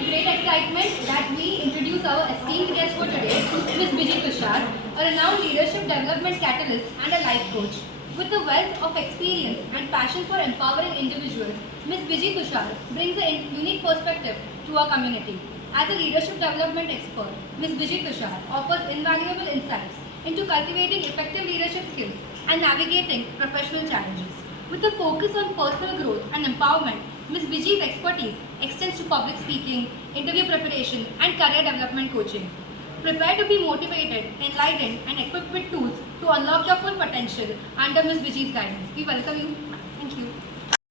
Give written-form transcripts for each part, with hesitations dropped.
with great excitement that we introduce our esteemed guest for today, Ms. Biji Tushar, a renowned leadership development catalyst and a life coach. With a wealth of experience and passion for empowering individuals, Ms. Biji Tushar brings a unique perspective to our community. As a leadership development expert, Ms. Biji Tushar offers invaluable insights into cultivating effective leadership skills and navigating professional challenges. With a focus on personal growth and empowerment, Ms. Biji's expertise extends to public speaking, interview preparation, and career development coaching. Prepare to be motivated, enlightened, and equipped with tools to unlock your full potential under Ms. Biji's guidance. We welcome you. Thank you.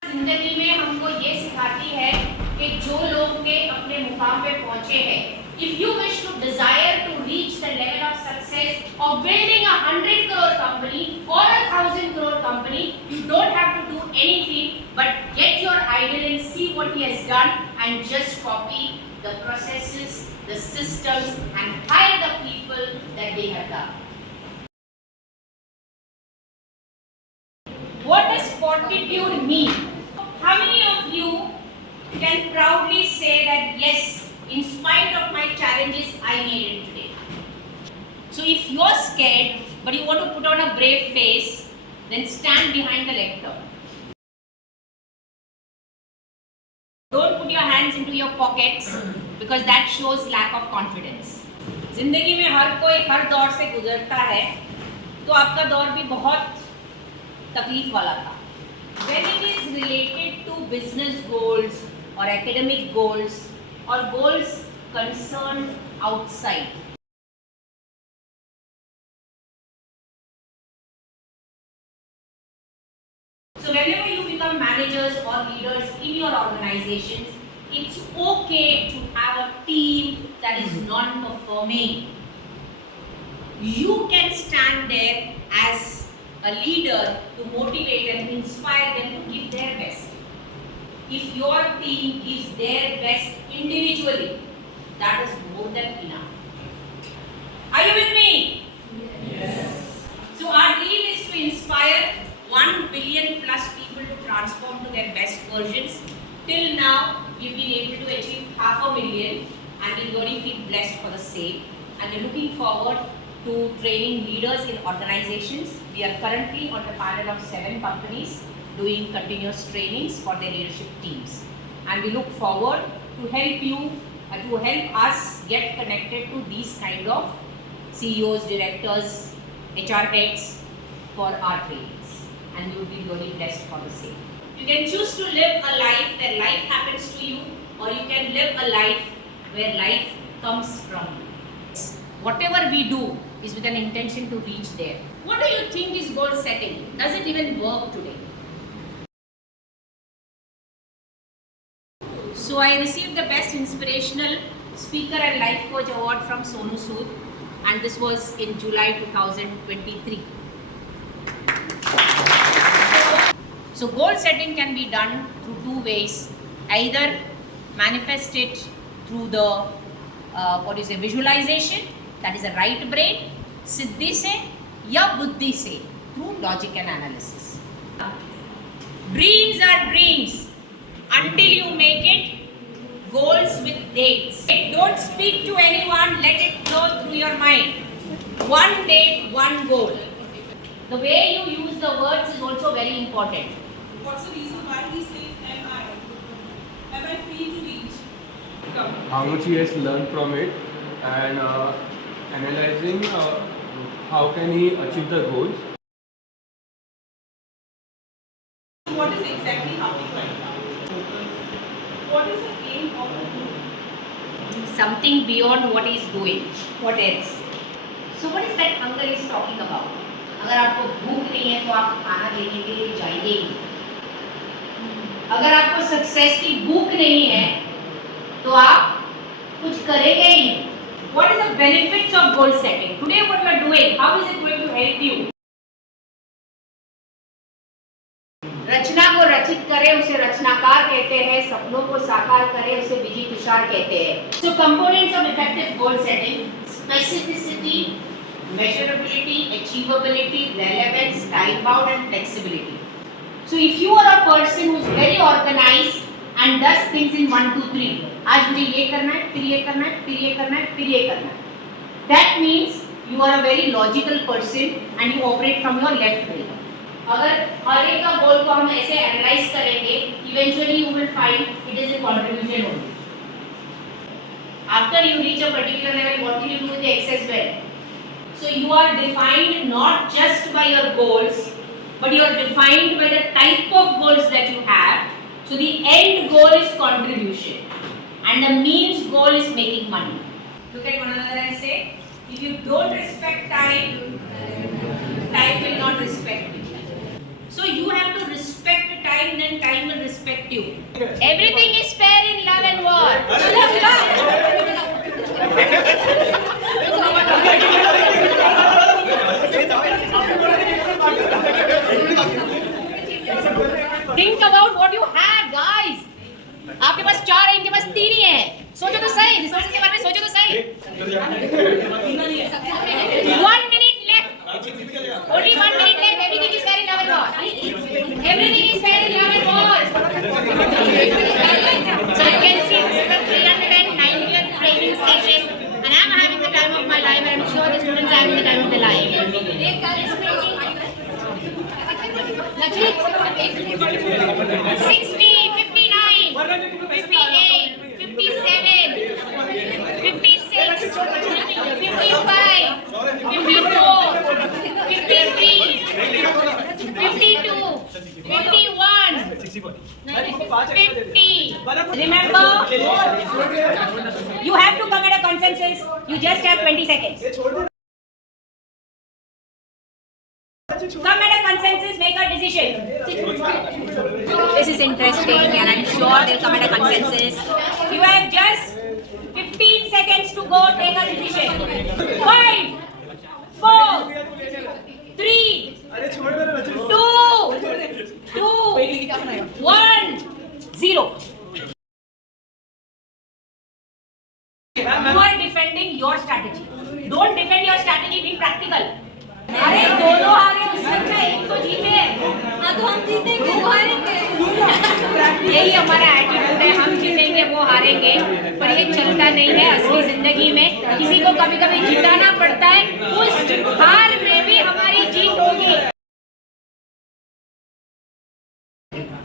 जिंदगी में हमको ये सिखाती है कि जो लोग के अपने मुकाम पे पहुंचे हैं, if you wish to desire to reach the level of success of building a 100 crore company or a 1000 crore company, you don't have to do anything but get your idol and see what he has done and just copy the processes, the systems, and hire the people that they have done. What does fortitude mean? How many of you can proudly say that yes, in spite of my challenges, I made it today? So if you're scared, but you want to put on a brave face, then stand behind the lectern. Don't put your hands into your pockets because that shows lack of confidence. जिंदगी में हर कोई हर दौर से गुजरता है, तो आपका दौर भी बहुत तकलीफ वाला था. When it is related to business goals or academic goals or goals concerned outside, so whenever you become managers or leaders in your organizations, it's okay to have a team that is non-performing. You can stand there as a leader to motivate and inspire them to give their best. If your team gives their best individually, that is more than enough. Are you with me? Yes. So our dream is to inspire 1 billion plus people to transform to their best versions. Till now, we've been able to achieve 500,000 and we really feel blessed for the same. And we're looking forward to training leaders in organizations. We are currently on the panel of 7 companies doing continuous trainings for their leadership teams. And we look forward to help you, to help us get connected to these kind of CEOs, directors, HR heads for our trainings. And you will be really blessed for the same. You can choose to live a life where life happens to you, or you can live a life where life comes from you. Whatever we do is with an intention to reach there. What do you think is goal setting? Does it even work today? So I received the Best Inspirational Speaker and Life Coach Award from Sonu Sood, and this was in July 2023. So goal setting can be done through 2 ways. Either manifest it through the visualization, that is a right brain, siddhi se ya buddhi se, through logic and analysis. Dreams are dreams until you make it goals with dates. Don't speak to anyone, let it flow through your mind. One date, one goal. The way you use the words is also very important. What's the reason why he says am I? Am I free to reach? How much he has learned from it, and analyzing how can he achieve the goals. What is exactly happening right now? What is the aim of the group? Something beyond what he is doing. What else? So what is that hunger is talking about? अगर आपको भूख नहीं है तो आप खाना लेने के लिए जाएंगे ही. अगर आपको सक्सेस की भूख नहीं है तो आप कुछ करेंगे ही नहीं. What is the benefits of goal setting? Today what you are doing, how is it going to help you? रचना को रचित करे उसे रचनाकार कहते हैं, सपनों को साकार करे उसे विजी तुषार कहते हैं. So components of effective goal setting: specificity, measurability, achievability, relevance, time bound, and flexibility. So if you are a person who is very organized and does things in 1, 2, 3. आज मुझे ये करना है, फिर ये करना है, फिर ये करना है, फिर ये करना है. That means you are a very logical person and you operate from your left brain. अगर हर एक का गोल को हम ऐसे एनालाइज करेंगे, eventually you will find it is a contribution only. After you reach a particular level, what will you do with the excess wealth? So you are defined not just by your goals, but you are defined by the type of goals that you have. So the end goal is contribution, and the means goal is making money. Look at one another and say, if you don't respect time, time will not respect you. So you have to respect time, then time will respect you. Everything is fair in love and war. Think about what you have, guys. आपके पास 4 है, इनके पास 3 ही है. सोचो तो सही, resources के बारे में सोचो तो सही. 1 minute left. Only 1 minute left. Everything is fair in love and war. Everything is fair in love and war. So you can see this is a 390th training session, and I'm having the time of my life, and I'm sure the students are having the time of their life. 60, 59, 58, 57, 56, 55, 54, 53, 52, 51, 50. Remember, you have to come at a consensus. You just have 20 seconds. Come at a consensus, make a decision. This is interesting, and I'm sure they'll come at a consensus. You have just 15 seconds to go take a decision. 5, 4, 3, 2, 1, 0. You are defending your strategy. Don't defend your strategy, be practical. अरे दोनों हारे उससे अच्छा एक तो जीते. हाँ तो हम जीतेंगे, वो हारेंगे. यही हमारा एटीट्यूड है, हम जीतेंगे वो हारेंगे, पर ये चलता नहीं है असली जिंदगी में. किसी को कभी कभी जिताना पड़ता है, उस हार में भी हमारी जीत होगी.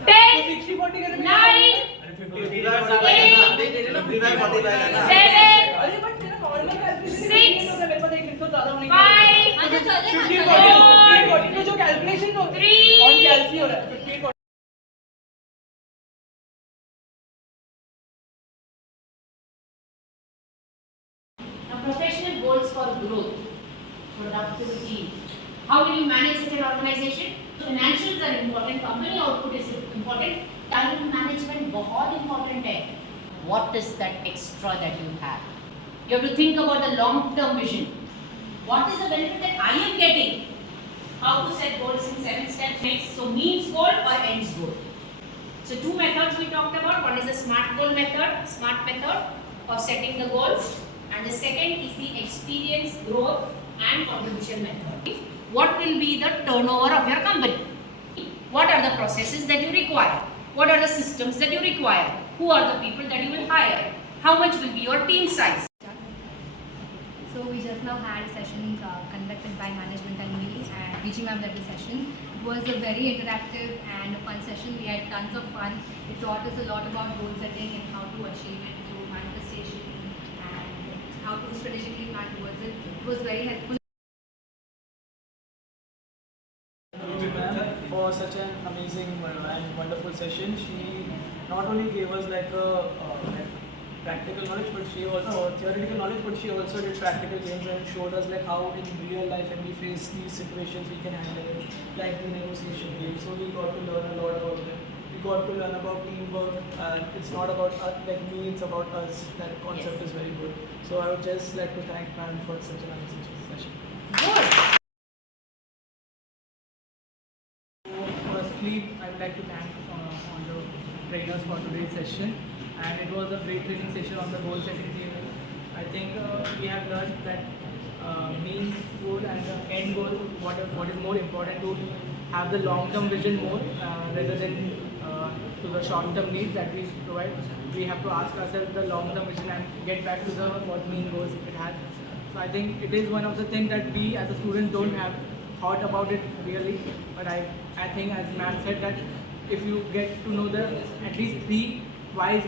10, 9, 8, 7, 6, 5, जो कैलकुलेशन हो 3, और कैलसी हो रहा है 15. Now, professional goals for growth, productivity. How will you manage such an organization? Financials are important, company output is important, time management बहुत important है. What is that extra that you have? You have to think about the long-term vision. What is the benefit that I am getting? How to set goals in 7 steps next. So means goal or ends goal. So 2 methods we talked about. One is the SMART goal method, SMART method of setting the goals, and the second is the experience, growth and contribution method. What will be the turnover of your company? What are the processes that you require? What are the systems that you require? Who are the people that you will hire? How much will be your team size? So we just now had a session conducted by management and me, and VG ma'am led the session. It was a very interactive and a fun session. We had tons of fun. It taught us a lot about goal setting and how to achieve it through manifestation and how to strategically plan towards it. It was very helpful. For such an amazing and wonderful session. She not only gave us like a practical knowledge, but she also theoretical knowledge, but she also did practical games and showed us like how in real life when we face these situations we can handle it, like the negotiation game. So we got to learn a lot about them. We got to learn about teamwork. It's not about like me, it's about us. That concept is very good. So I would just like to thank Pam for such an amazing session. Good. Firstly, I would like to thank all the trainers for today's session, and it was a great training session on the goal setting theory. I think we have learned that means goal and the end goal, what is more important to have the long-term vision more rather than to the short-term needs that we provide. We have to ask ourselves the long-term vision and get back to the what main goals it has. So I think it is one of the things that we as a student don't have thought about it really. But I think as ma'am said that if you get to know the at least 3 why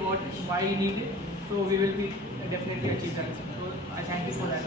you need it, so we will be definitely achieve that. So I thank you for that.